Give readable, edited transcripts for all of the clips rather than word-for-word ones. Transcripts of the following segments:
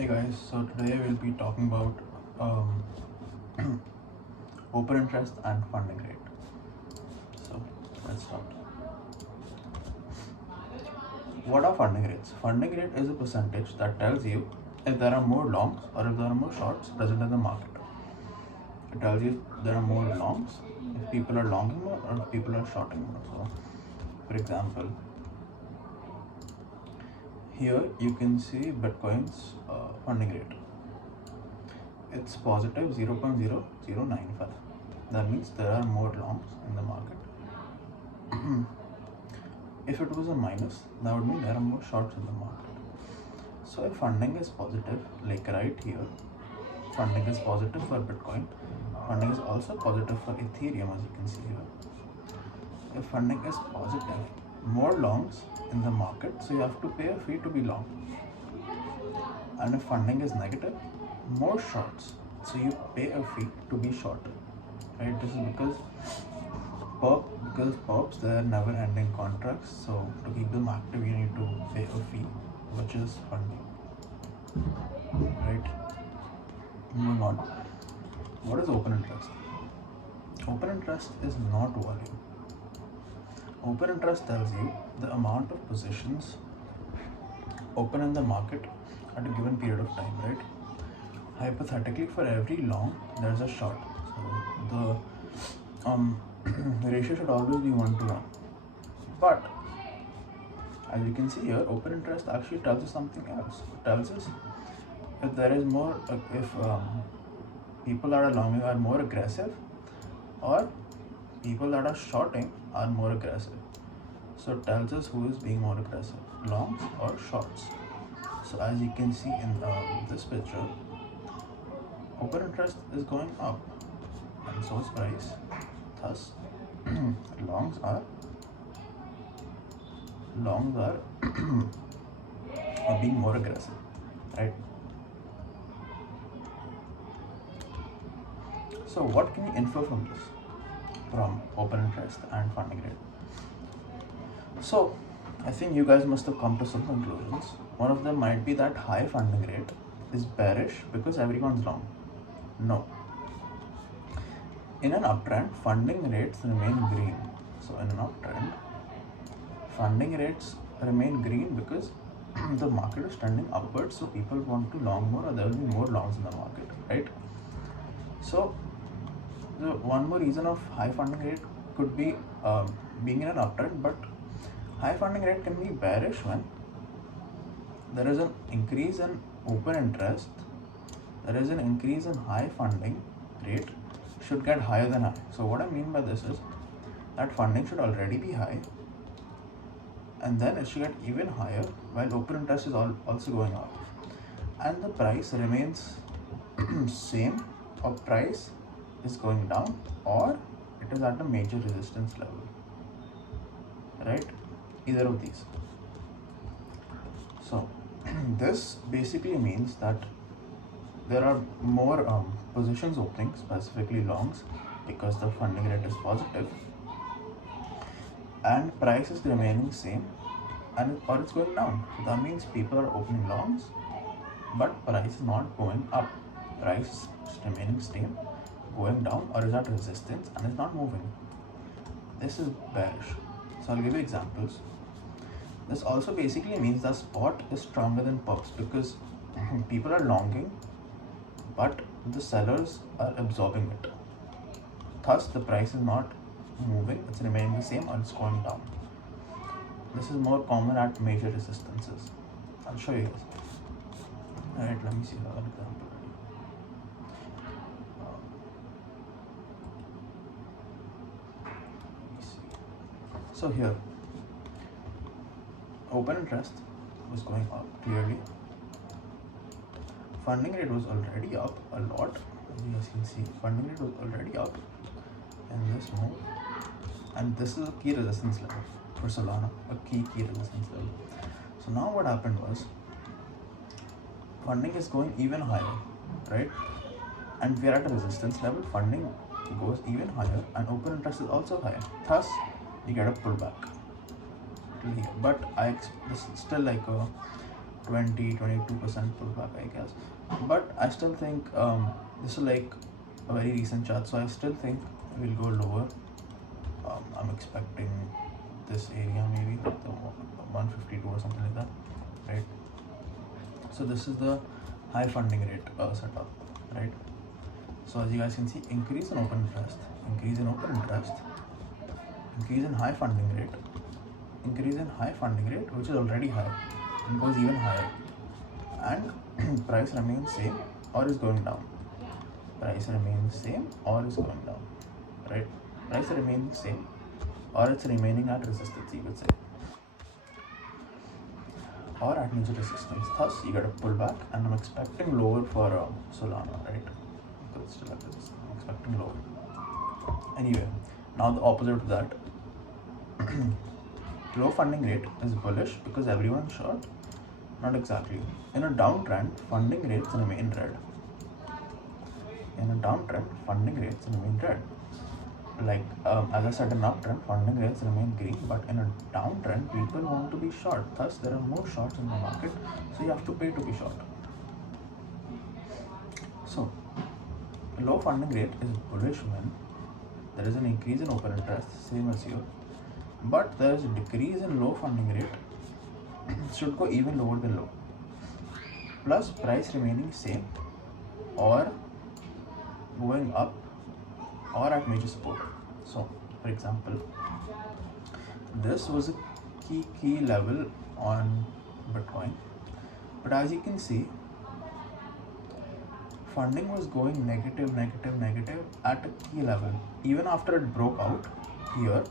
Hey guys, so today we'll be talking about um, open interest and funding rate. So let's start. What are funding rates? Funding rate is a percentage that tells you if there are more longs or if there are more shorts present in the market. It tells you if there are more longs, if people are longing more or if people are shorting more. So, for example, here you can see Bitcoin's funding rate. It's positive 0.0095. That means there are more longs in the market. If it was a minus, that would mean there are more shorts in the market. So if funding is positive, like right here, funding is positive for Bitcoin, funding is also positive for Ethereum, as you can see here. If funding is positive, more longs in the market, so you have to pay a fee to be long. And if funding is negative, more shorts, so you pay a fee to be short. Right? This is because perps, they are never ending contracts, so to keep them active you need to pay a fee, which is funding. Right? Moving on. What is open interest? Open interest is not volume. Open interest tells you the amount of positions open in the market at a given period of time, right? Hypothetically, for every long there's a short, so the ratio should always be 1 to 1. But as you can see here, open interest actually tells us something else. It tells us if there is more, if people that are longing are more aggressive, or people that are shorting are more aggressive. So it tells us who is being more aggressive, longs or shorts. So as you can see in this picture, open interest is going up and so is price. Thus, longs are being more aggressive, right? So what can you infer from this, from open interest and funding rate? So I think you guys must have come to some conclusions. One of them might be that high funding rate is bearish because everyone's long. No. In an uptrend, funding rates remain green. So in an uptrend, funding rates remain green because the market is trending upwards, so people want to long more, or there will be more longs in the market, right? So the one more reason of high funding rate could be being in an uptrend, but high funding rate can be bearish when there is an increase in open interest, there is an increase in high funding rate should get higher than high. So what I mean by this is that funding should already be high, and then it should get even higher while open interest is also going up, and the price remains same, or price is going down, or it is at a major resistance level, right? Either of these. So this basically means that there are more positions opening, specifically longs, because the funding rate is positive and price is remaining same, and or it's going down. So that means people are opening longs, but price is not going up. Price is remaining same, going down, or is at resistance and is not moving. This is bearish. So I'll give you examples. This also basically means that spot is stronger than perps because people are longing, but the sellers are absorbing it. Thus, the price is not moving, it's remaining the same, or it's going down. This is more common at major resistances. I'll show you guys. Alright, let me see another example. So here, open interest was going up clearly. Funding rate was already up a lot. As you guys can see, funding rate was already up in this move, and this is a key resistance level for Solana, a key resistance level. So now what happened was, funding is going even higher, right? And we are at a resistance level, funding goes even higher, and open interest is also higher. Thus, you get a pullback till here. But this is still like a 22% pullback, I guess. But I still think this is like a very recent chart, so I still think we'll go lower. I'm expecting this area, maybe the 152 or something like that, right? So this is the high funding rate setup, right? So as you guys can see, increase in open interest, increase in open interest, increase in high funding rate, increase in high funding rate, which is already high, and goes even higher, and price remains same or is going down. Price remains same or is going down, right? Price remains same or it's remaining at resistance, you could say, or at major resistance. Thus, you get a pullback, and I'm expecting lower for Solana, right? Because it's still like this. I'm expecting lower. Anyway, now the opposite of that. Low funding rate is bullish because everyone's short. Not exactly. In a downtrend, funding rates remain red. In a downtrend, funding rates remain red. Like as I said, in uptrend, funding rates remain green, but in a downtrend, people want to be short. Thus, there are more shorts in the market, so you have to pay to be short. So, low funding rate is bullish when there is an increase in open interest, same as here, but there is a decrease in low funding rate. Should go even lower than low. Plus, price remaining same or going up or at major support. So, for example, this was a key level on Bitcoin, but as you can see, funding was going negative at a key level. Even after it broke out here,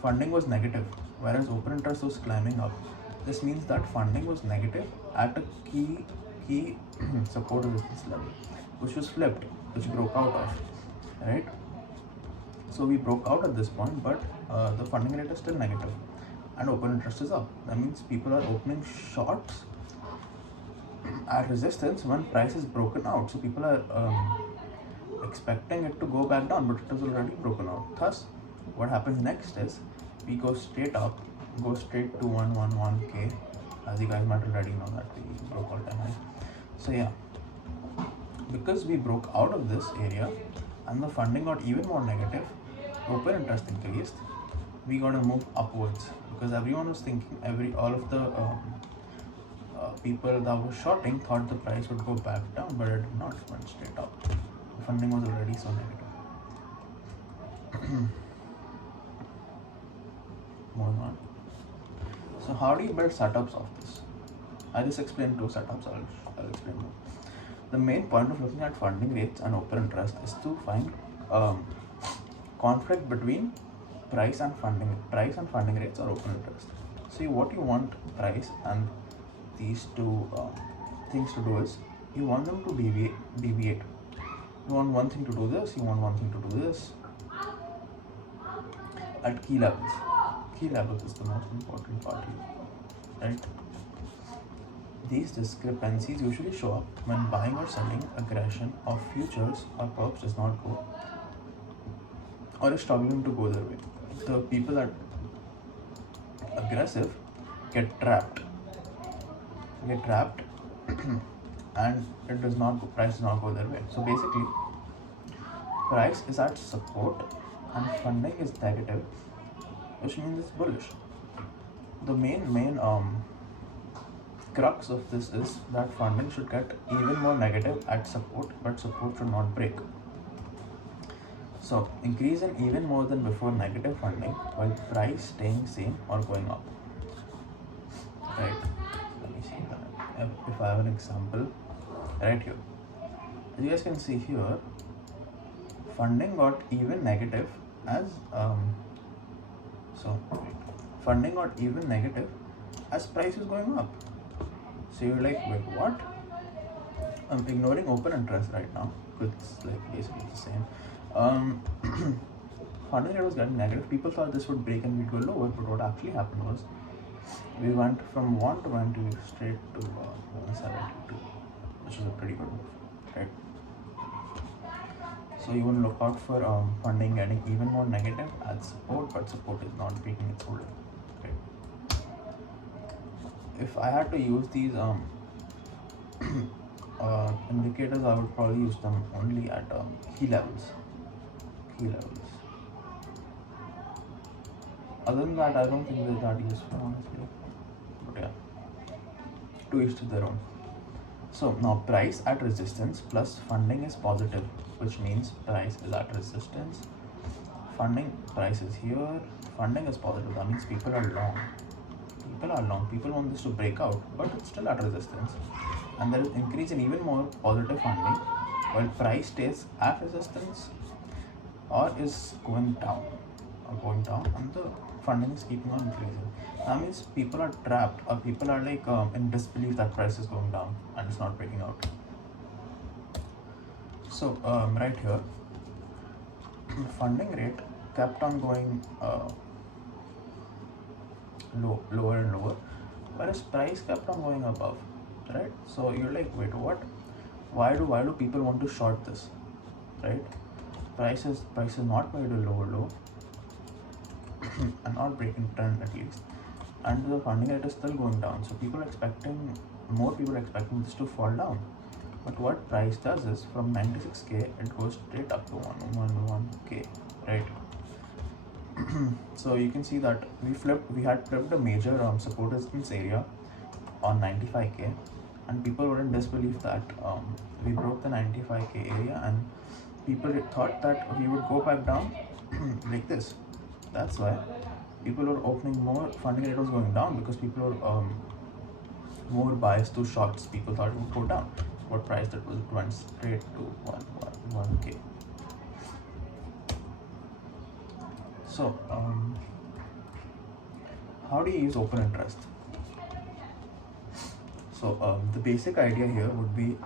funding was negative, whereas open interest was climbing up. This means that funding was negative at a key support resistance level, which was flipped, which broke out of, right? So we broke out at this point, but the funding rate is still negative and open interest is up. That means people are opening shorts at resistance when price is broken out. So people are expecting it to go back down, but it is already broken out. Thus, what happens next is we go straight up, go straight to 111K. As you guys might already know that we broke all time high. So yeah, because we broke out of this area and the funding got even more negative, open interest increased, we got to move upwards because everyone was thinking, all of the people that were shorting thought the price would go back down, but it did not. It went straight up. The funding was already so negative. Moving on. So how do you build setups of this? I just explained 2 setups. I'll explain more. The main point of looking at funding rates and open interest is to find conflict between price and funding rates or open interest. See, what you want price and these 2 things to do is you want them to deviate. You want one thing to do this, you want one thing to do this at key levels. Key levels is the most important part here, right? These discrepancies usually show up when buying or selling aggression of futures or perps does not go or is struggling to go their way. The people that are aggressive get trapped and it does not price does not go their way. So basically, price is at support and funding is negative, which means it's bullish. The main crux of this is that funding should get even more negative at support, but support should not break. So increase in even more than before negative funding while price staying same or going up. Right. Let me see that. If I have an example right here. As you guys can see here, funding got even negative as funding got even negative as price is going up. So you're like, wait, what? I'm ignoring open interest right now because it's like basically the same. Funding rate was getting negative. People thought this would break and we'd go lower, but what actually happened was we went from 120 straight to 172, which is a pretty good move, right? So you want to look out for funding getting even more negative at support, but support is not breaking its hold, right? If I had to use these Indicators, I would probably use them only at key levels. Other than that, I don't think they're that useful, honestly. But yeah, to each to their own. So now price at resistance plus funding is positive, which means price is at resistance. Funding, price is here. Funding is positive. That means people are long. People want this to break out, but it's still at resistance. And there is increase in even more positive funding, while price stays at resistance or is going down, and the funding is keeping on increasing. That means people are trapped, or people are like in disbelief that price is going down and it's not breaking out. So right here, the funding rate kept on going lower and lower, whereas price kept on going above, right? So you're like, wait, what? Why do people want to short this, right? Price is not made a lower low and not breaking trend at least, and the funding rate is still going down. So more people are expecting this to fall down. But what price does is from 96k it goes straight up to 111k, right? So you can see that we had flipped a major support resistance area on 95k, and people were in disbelief that we broke the 95k area, and people thought that we would go back down like this. That's why people were opening more. Funding rate was going down because people were more biased to shorts. People thought it would go down. What price that was, it went straight to 1k. So how do you use open interest? So the basic idea here would be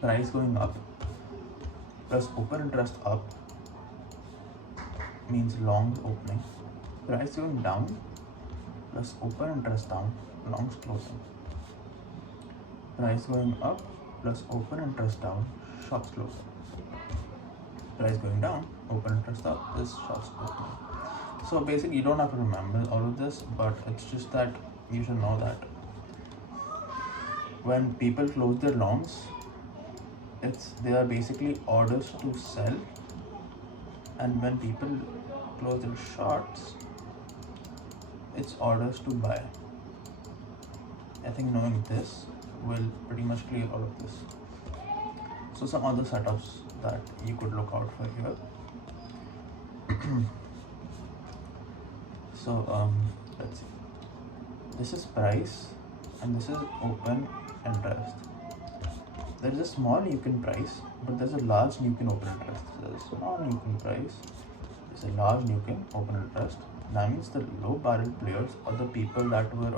price going up plus open interest up means longs opening. Price going down plus open interest down, longs closing. Price going up plus open interest down, shorts closing. Price going down, open interest up, this shorts opening. So basically you don't have to remember all of this, but it's just that you should know that when people close their longs, they are basically orders to sell, and when people close their shorts, it's orders to buy. I think knowing this will pretty much clear all of this. So some other setups that you could look out for here. So let's see. This is price and this is open interest. There is a small Newton price, but there's a large Newton open interest. So there's a small Newton price, there's a large Newton open interest. That means the low barrel players or the people that were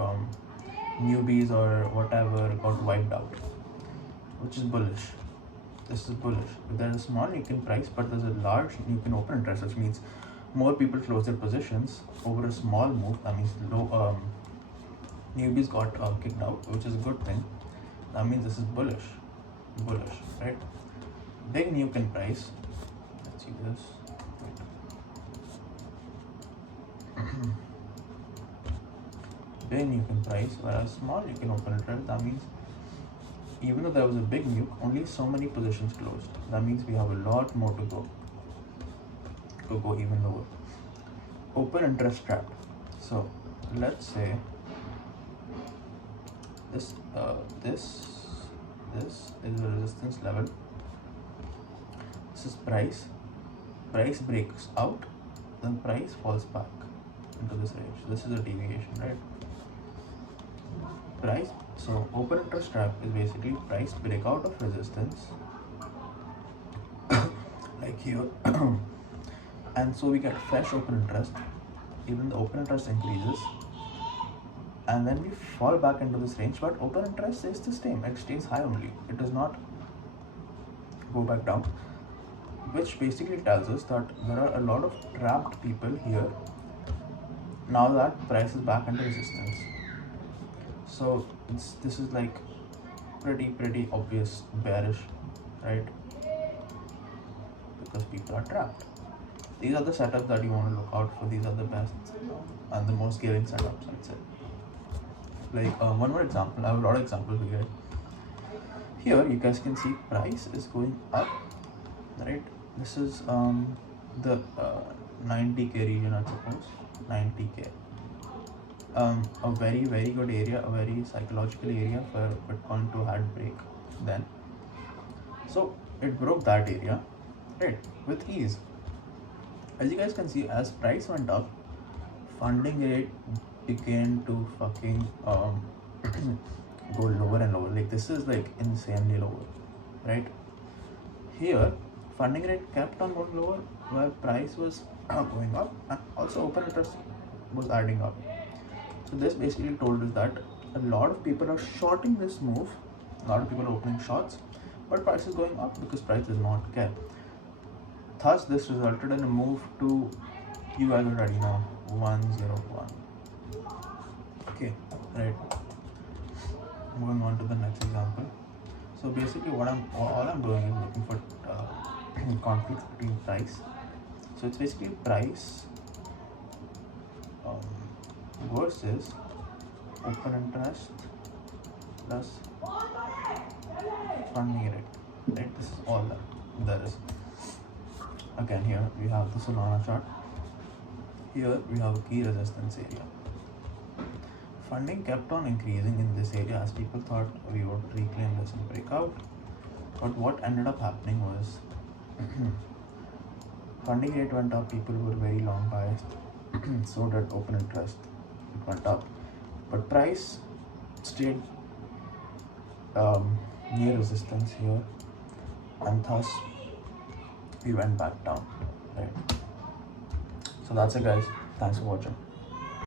newbies or whatever got wiped out, which is bullish. This is bullish. If there's a small Newton price, but there's a large Newton open interest, which means more people close their positions over a small move. That means newbies got kicked out, which is a good thing. That means this is bullish, right? Big Newton price. Let's see this. Big Newton price, whereas small Newton open interest. That means even though there was a big nuke, only so many positions closed. That means we have a lot more to go. Go even lower. Open interest trap. So let's say this is a resistance level. This is price. Price breaks out, then price falls back into this range. This is a deviation, right? Price. So open interest trap is basically price breakout of resistance, like here. And so we get fresh open interest, even the open interest increases, and then we fall back into this range, but open interest stays the same, it stays high only, it does not go back down, which basically tells us that there are a lot of trapped people here now that price is back into resistance. So this is like pretty obvious bearish, right? Because people are trapped. These are the setups that you want to look out for. These are the best and the most scaling setups, I'd say. Like one more example. I have a lot of examples here. Here you guys can see price is going up, right? This is the 90k region, I suppose. 90k, a very good area, a very psychological area for Bitcoin to hard break then. So it broke that area, right, with ease. As you guys can see, as price went up, funding rate began to fucking go lower and lower. Like this is like insanely lower, right? Here funding rate kept on going lower while price was going up, and also open interest was adding up. So this basically told us that a lot of people are shorting this move, a lot of people are opening shorts, but price is going up because price does not care. Thus this resulted in a move to, you guys already know, 101. Okay, right. Moving on to the next example. So basically all I'm doing is looking for conflicts between price. So it's basically price versus open interest plus funding rate, right? This is all that there is. Again, here we have the Solana chart. Here we have a key resistance area. Funding kept on increasing in this area as people thought we would reclaim this and break out. But what ended up happening was funding rate went up, people were very long biased, so did open interest, it went up. But price stayed near resistance here, and thus we went back down, right? So that's it guys, thanks for watching.